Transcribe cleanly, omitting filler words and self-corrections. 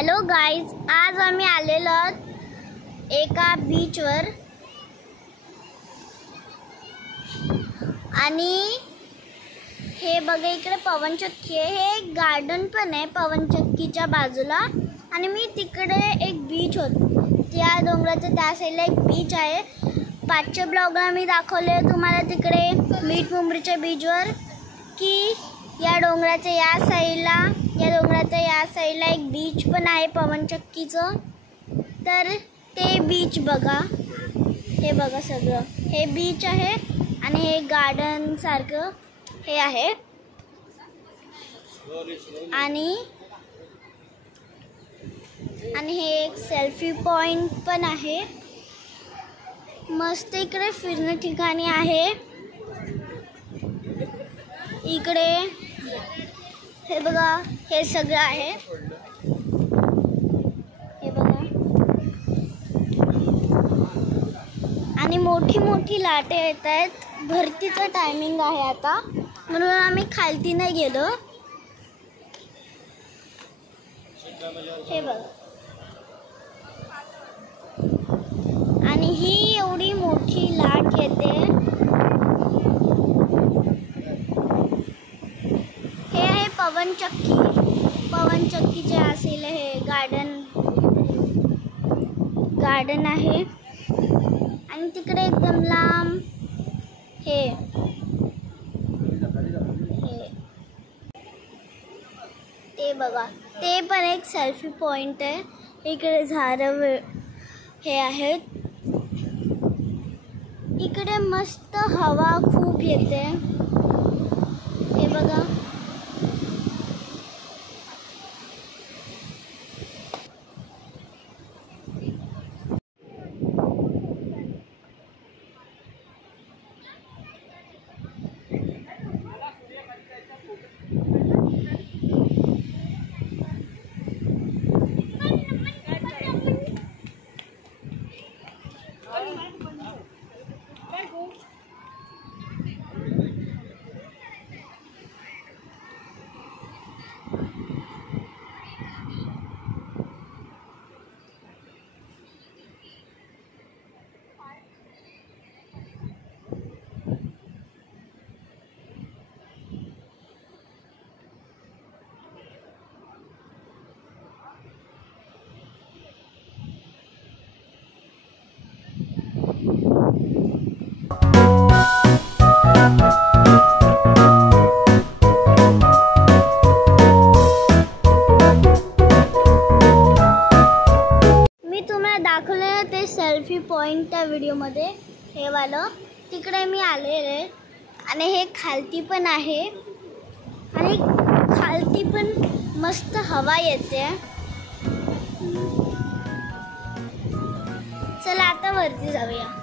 Hello guys, आज आम्ही आलेलो एका बीचवर आणि हे बघा इकडे पवनचक्की आहे. हे एक गार्डन पण आहे पवनचक्कीच्या बाजूला आणि मी तिकडे एक बीच होतो त्या डोंगराच्या त्या साईडला एक बीच आहे. पाचच्या ब्लॉगला मी दाखवले तुम्हाला तिकडे मीठ मुंबरीच्या बीचवर की या डोंगराच्या या साईडला एक बीच पण आहे पवनचक्कीचं. तर ते बीच बघा, हे बघा सगळं हे बीच आहे आणि हे गार्डन सारखं हे आहे आणि हे एक सेल्फी पॉइंट पण आहे. मस्त इकडे फिरणे ठिकाणी आहे. इकडे हे बघा हे सगळं आहे. हे बघा आणि मोठी मोठी लाटे येत आहेत. भरतीचं टायमिंग आहे आता म्हणून आम्ही खालती नाही गेलो. हे बघा आणि ही एवढी मोठी लाट येते. हे आहे पवनचक्कीचे असेल हे गार्डन आहे आणि तिकडे एकदम लांब ते बघा ते पण एक सेल्फी पॉइंट आहे. इकडे झाडं हे आहेत. इकडे मस्त हवा खूप येते. हे बघा दाखवलेलं ते सेल्फी पॉइंट त्या व्हिडिओमध्ये हे वालं. तिकडे मी आलेले आणि हे खालती पण आहे आणि खालती पण मस्त हवा येते. चला आता वरती जाऊया.